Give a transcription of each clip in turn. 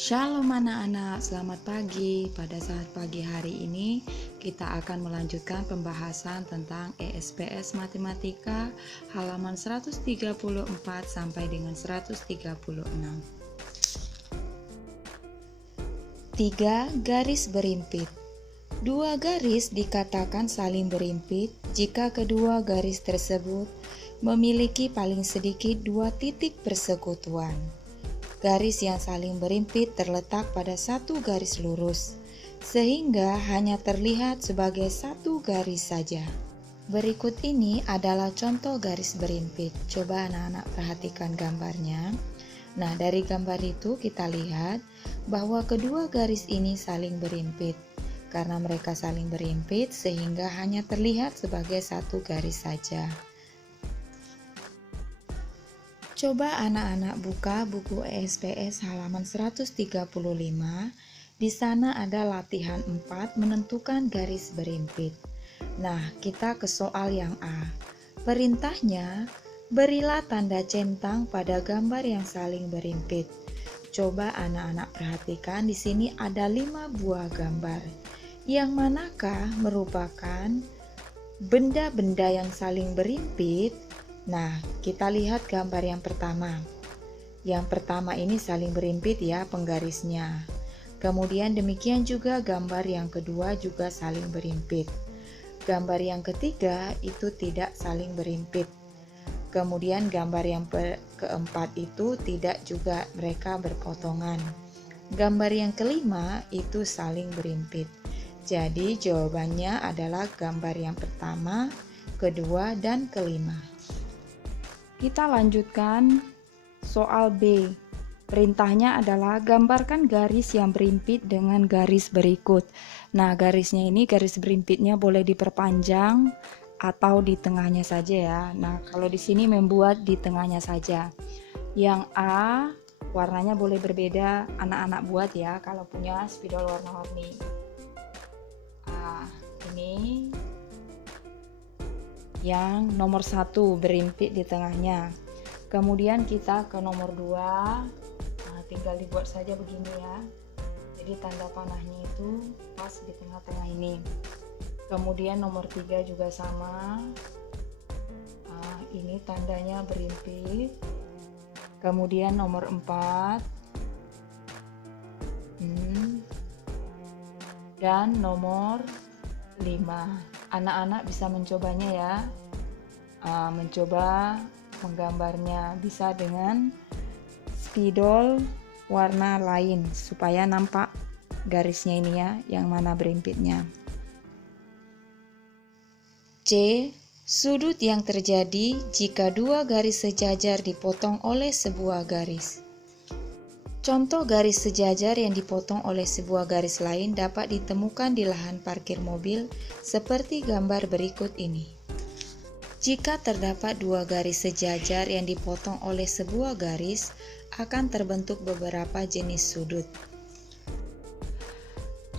Shalom anak-anak, selamat pagi. Pada saat pagi hari ini kita akan melanjutkan pembahasan tentang ESPS Matematika halaman 134 sampai dengan 136. 3. Garis berimpit. Dua garis dikatakan saling berimpit jika kedua garis tersebut memiliki paling sedikit dua titik persekutuan. Garis yang saling berimpit terletak pada satu garis lurus, sehingga hanya terlihat sebagai satu garis saja. Berikut ini adalah contoh garis berimpit. Coba anak-anak perhatikan gambarnya. Nah, dari gambar itu kita lihat bahwa kedua garis ini saling berimpit. Karena mereka saling berimpit, sehingga hanya terlihat sebagai satu garis saja. Coba anak-anak buka buku ESPS halaman 135. Di sana ada latihan 4 menentukan garis berimpit. Nah, kita ke soal yang A. Perintahnya, berilah tanda centang pada gambar yang saling berimpit. Coba anak-anak perhatikan, di sini ada 5 buah gambar. Yang manakah merupakan benda-benda yang saling berimpit? Nah, kita lihat gambar yang pertama. Yang pertama ini saling berimpit ya penggarisnya. Kemudian demikian juga gambar yang kedua juga saling berimpit. Gambar yang ketiga itu tidak saling berimpit. Kemudian gambar yang keempat itu tidak juga, mereka berpotongan. Gambar yang kelima itu saling berimpit. Jadi jawabannya adalah gambar yang pertama, kedua, dan kelima. Kita lanjutkan soal B. Perintahnya adalah gambarkan garis yang berimpit dengan garis berikut. Nah, garisnya ini, garis berimpitnya boleh diperpanjang atau di tengahnya saja ya. Nah, kalau di sini membuat di tengahnya saja. Yang A, warnanya boleh berbeda, anak-anak buat ya kalau punya spidol warna-warni. Ini yang nomor 1 berimpit di tengahnya. Kemudian kita ke nomor 2. Nah, tinggal dibuat saja begini ya. Jadi tanda panahnya itu pas di tengah-tengah ini. Kemudian nomor 3 juga sama. Nah, ini tandanya berimpit. Kemudian nomor 4. Dan nomor 5. Anak-anak bisa mencobanya ya, mencoba menggambarnya bisa dengan spidol warna lain supaya nampak garisnya ini ya, yang mana berimpitnya. C. Sudut yang terjadi jika dua garis sejajar dipotong oleh sebuah garis. Contoh garis sejajar yang dipotong oleh sebuah garis lain dapat ditemukan di lahan parkir mobil seperti gambar berikut ini. Jika terdapat dua garis sejajar yang dipotong oleh sebuah garis, akan terbentuk beberapa jenis sudut.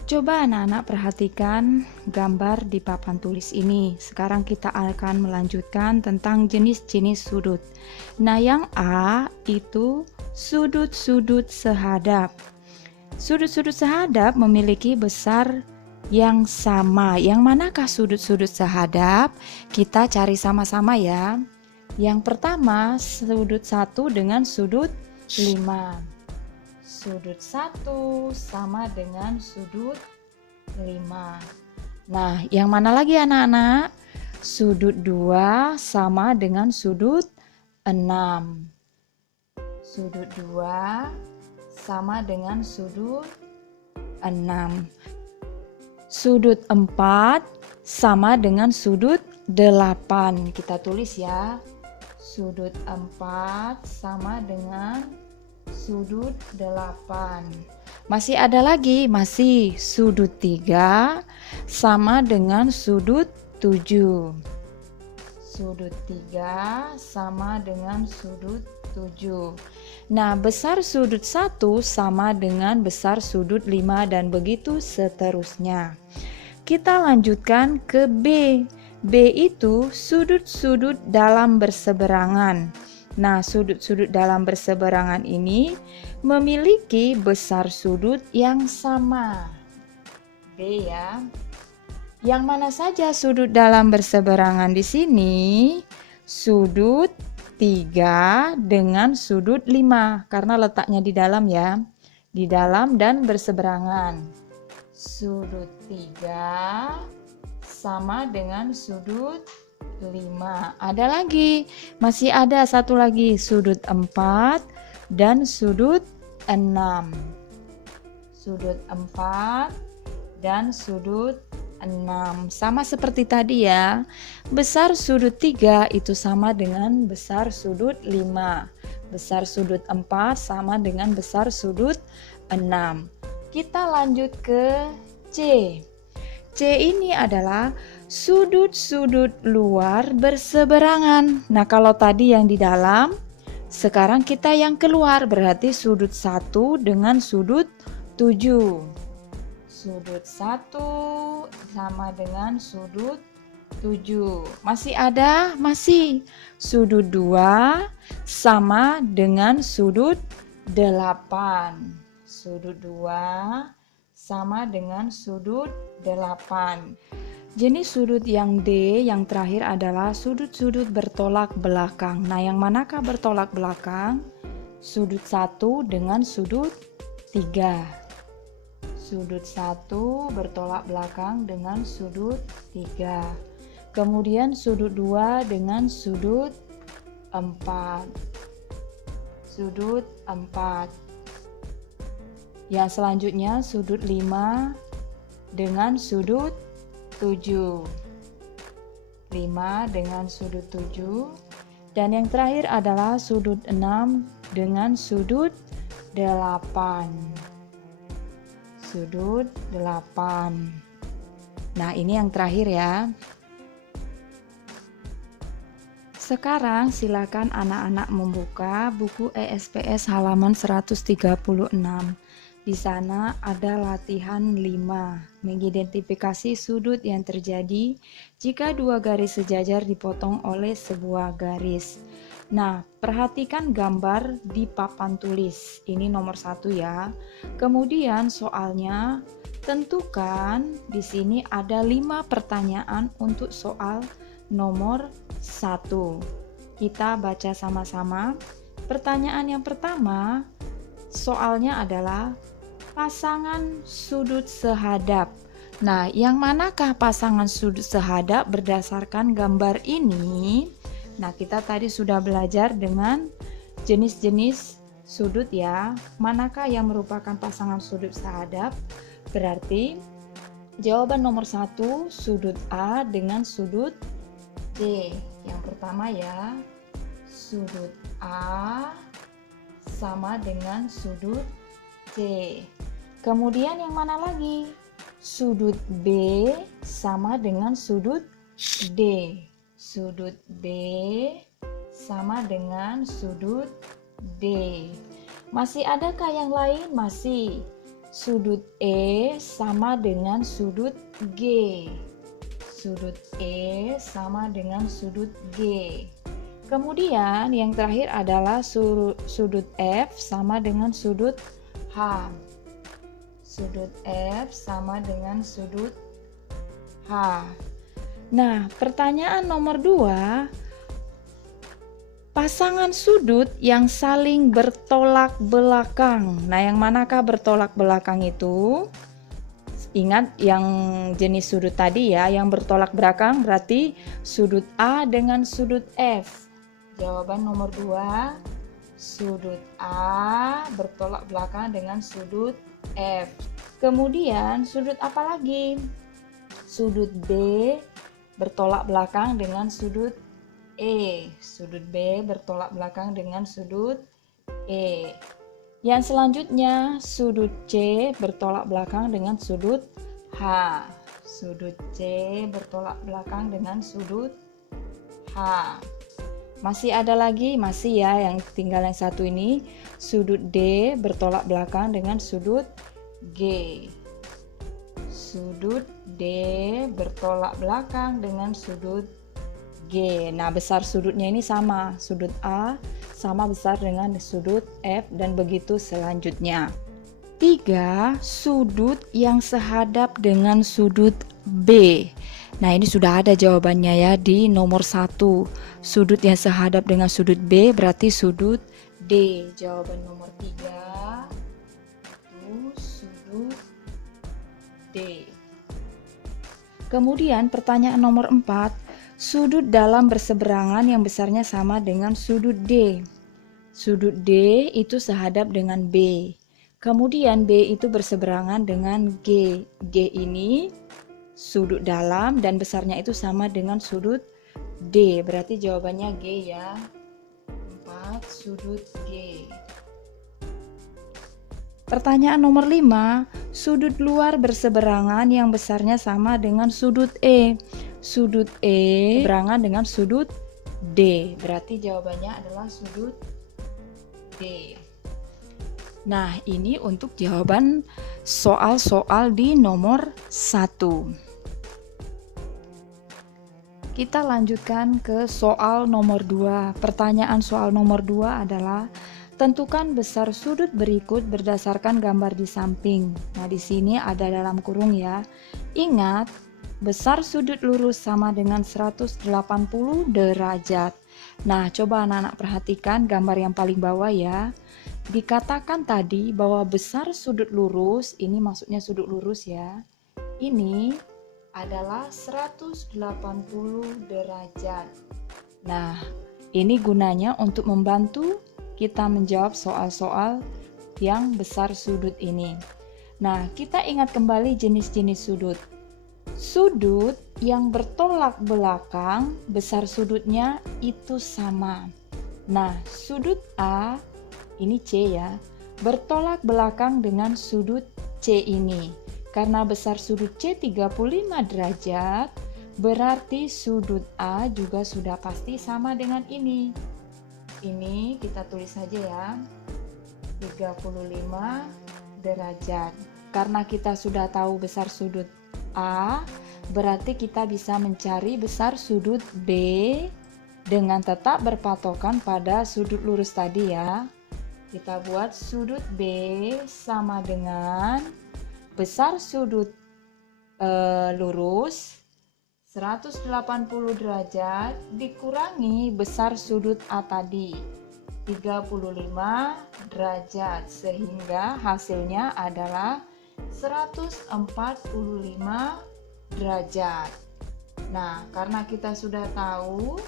Coba anak-anak perhatikan gambar di papan tulis ini. Sekarang kita akan melanjutkan tentang jenis-jenis sudut. Nah, yang A itu sudut-sudut sehadap. Sudut-sudut sehadap memiliki besar yang sama. Yang manakah sudut-sudut sehadap? Kita cari sama-sama ya. Yang pertama, sudut 1 dengan sudut 5. Sudut 1 sama dengan sudut 5. Nah, yang mana lagi anak-anak? Sudut 2 sama dengan sudut 6. Sudut 2 sama dengan sudut 6. Sudut 4 sama dengan sudut 8. Kita tulis ya. Sudut 4 sama dengan sudut 8. Masih ada lagi, masih sudut 3 sama dengan sudut 7. Sudut 3 sama dengan sudut 7. Nah, besar sudut 1 sama dengan besar sudut 5 dan begitu seterusnya. Kita lanjutkan ke B. B itu sudut-sudut dalam berseberangan. Nah, sudut-sudut dalam berseberangan ini memiliki besar sudut yang sama. B ya. Yang mana saja sudut dalam berseberangan di sini? Sudut 3 dengan sudut 5 karena letaknya di dalam ya. Di dalam dan berseberangan. Sudut 3 sama dengan sudut 5. Ada lagi, masih ada satu lagi, sudut 4 dan sudut 6. Sudut 4 dan sudut 6. Sama seperti tadi ya. Besar sudut 3 itu sama dengan besar sudut 5. Besar sudut 4 sama dengan besar sudut 6. Kita lanjut ke C. C ini adalah sudut-sudut luar berseberangan. Nah, kalau tadi yang di dalam, sekarang kita yang keluar, berarti sudut 1 dengan sudut 7. Sudut 1 sama dengan sudut 7. Masih ada? Masih. Sudut 2 sama dengan sudut 8. Sudut 2 sama dengan sudut 8. Jenis sudut yang D yang terakhir adalah sudut-sudut bertolak belakang. Nah, yang manakah bertolak belakang? Sudut 1 dengan sudut 3. Sudut 1 bertolak belakang dengan sudut 3. Kemudian sudut 2 dengan sudut 4. Sudut 4. Yang selanjutnya sudut 5 dengan sudut 7. 5 dengan sudut 7. Dan yang terakhir adalah sudut 6 dengan sudut 8. Sudut 8. Nah, ini yang terakhir ya. Sekarang silakan anak-anak membuka buku ESPS halaman 136. Di sana ada latihan 5, mengidentifikasi sudut yang terjadi jika dua garis sejajar dipotong oleh sebuah garis. Nah, perhatikan gambar di papan tulis. Ini nomor 1 ya. Kemudian soalnya, tentukan di sini ada 5 pertanyaan untuk soal nomor 1. Kita baca sama-sama. Pertanyaan yang pertama, soalnya adalah pasangan sudut sehadap. Nah, yang manakah pasangan sudut sehadap berdasarkan gambar ini? Nah, kita tadi sudah belajar dengan jenis-jenis sudut ya. Manakah yang merupakan pasangan sudut sehadap? Berarti jawaban nomor 1 sudut A dengan sudut C. Yang pertama ya, sudut A sama dengan sudut C. Kemudian yang mana lagi? Sudut B sama dengan sudut D. Sudut B sama dengan sudut D. Masih adakah yang lain? Masih. Sudut E sama dengan sudut G. Sudut E sama dengan sudut G. Kemudian yang terakhir adalah sudut F sama dengan sudut H. Sudut F sama dengan sudut H. Nah, pertanyaan nomor 2, pasangan sudut yang saling bertolak belakang. Nah, yang manakah bertolak belakang itu? Ingat yang jenis sudut tadi ya, yang bertolak belakang berarti sudut A dengan sudut F. Jawaban nomor 2, sudut A bertolak belakang dengan sudut F. Kemudian sudut apa lagi? Sudut B bertolak belakang dengan sudut E. Sudut B bertolak belakang dengan sudut E. Yang selanjutnya sudut C bertolak belakang dengan sudut H. Sudut C bertolak belakang dengan sudut H. Masih ada lagi? Masih ya, yang tinggal yang satu ini. Sudut D bertolak belakang dengan sudut G. Sudut D bertolak belakang dengan sudut G. Nah, besar sudutnya ini sama. Sudut A sama besar dengan sudut F dan begitu selanjutnya. 3. Sudut yang sehadap dengan sudut B. Nah, ini sudah ada jawabannya ya di nomor 1. Sudut yang sehadap dengan sudut B berarti sudut D. Jawaban nomor 3 itu sudut D. Kemudian pertanyaan nomor 4. Sudut dalam berseberangan yang besarnya sama dengan sudut D. Sudut D itu sehadap dengan B. Kemudian B itu berseberangan dengan G. G ini sudut dalam dan besarnya itu sama dengan sudut D. Berarti jawabannya G ya. 4. Sudut G. Pertanyaan nomor 5. Sudut luar berseberangan yang besarnya sama dengan sudut E. Sudut E berseberangan dengan sudut D. Berarti jawabannya adalah sudut D. Nah, ini untuk jawaban soal-soal di nomor 1. Kita lanjutkan ke soal nomor 2. Pertanyaan soal nomor 2 adalah tentukan besar sudut berikut berdasarkan gambar di samping. Nah, di sini ada dalam kurung ya. Ingat, besar sudut lurus sama dengan 180 derajat. Nah, coba anak-anak perhatikan gambar yang paling bawah ya. Dikatakan tadi bahwa besar sudut lurus, ini maksudnya sudut lurus ya, ini adalah 180 derajat. Nah, ini gunanya untuk membantu kita menjawab soal-soal yang besar sudut ini. Nah, kita ingat kembali jenis-jenis sudut. Sudut yang bertolak belakang, besar sudutnya itu sama. Nah, sudut A, ini C ya, bertolak belakang dengan sudut C ini. Karena besar sudut C 35 derajat, berarti sudut A juga sudah pasti sama dengan ini. Ini kita tulis saja ya, 35 derajat. Karena kita sudah tahu besar sudut A, berarti kita bisa mencari besar sudut B dengan tetap berpatokan pada sudut lurus tadi ya. Kita buat sudut B sama dengan besar sudut lurus 180 derajat dikurangi besar sudut A tadi 35 derajat, sehingga hasilnya adalah 145 derajat. Nah, karena kita sudah tahu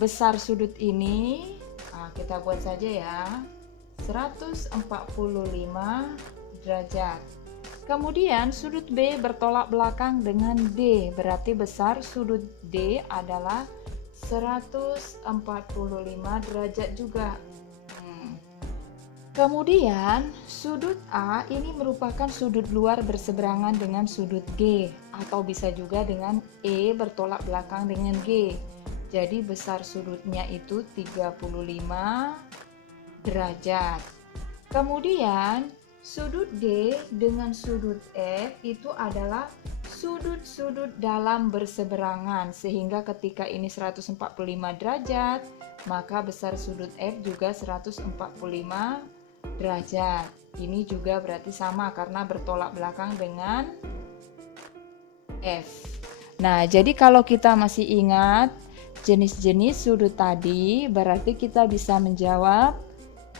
besar sudut ini, kita buat saja ya, 145 derajat. Kemudian sudut B bertolak belakang dengan D, berarti besar sudut D adalah 145 derajat juga. Kemudian sudut A ini merupakan sudut luar berseberangan dengan sudut G, atau bisa juga dengan E bertolak belakang dengan G. Jadi besar sudutnya itu 35 derajat. Kemudian sudut D dengan sudut F itu adalah sudut-sudut dalam berseberangan, sehingga ketika ini 145 derajat, maka besar sudut F juga 145 derajat. Ini juga berarti sama karena bertolak belakang dengan F. Nah, jadi kalau kita masih ingat jenis-jenis sudut tadi, berarti kita bisa menjawab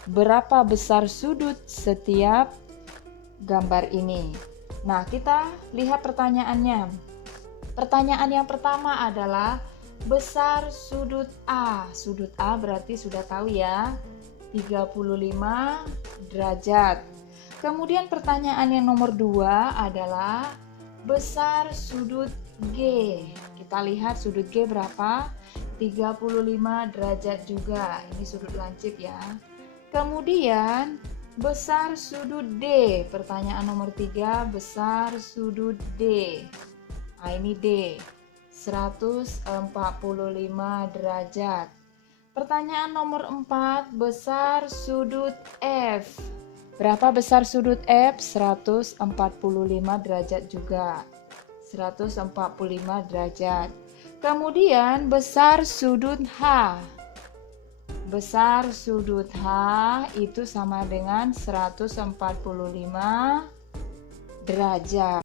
berapa besar sudut setiap gambar ini. Nah, kita lihat pertanyaannya. Pertanyaan yang pertama adalah besar sudut A. Sudut A berarti sudah tahu ya, 35 derajat. Kemudian pertanyaan yang nomor 2 adalah besar sudut G. Kita lihat sudut G berapa? 35 derajat juga. Ini sudut lancip ya. Kemudian besar sudut D. Pertanyaan nomor 3, besar sudut D. Nah, ini D. 145 derajat. Pertanyaan nomor 4, besar sudut F. Berapa besar sudut F? 145 derajat juga. 145 derajat. Kemudian besar sudut H. Besar sudut H itu sama dengan 145 derajat.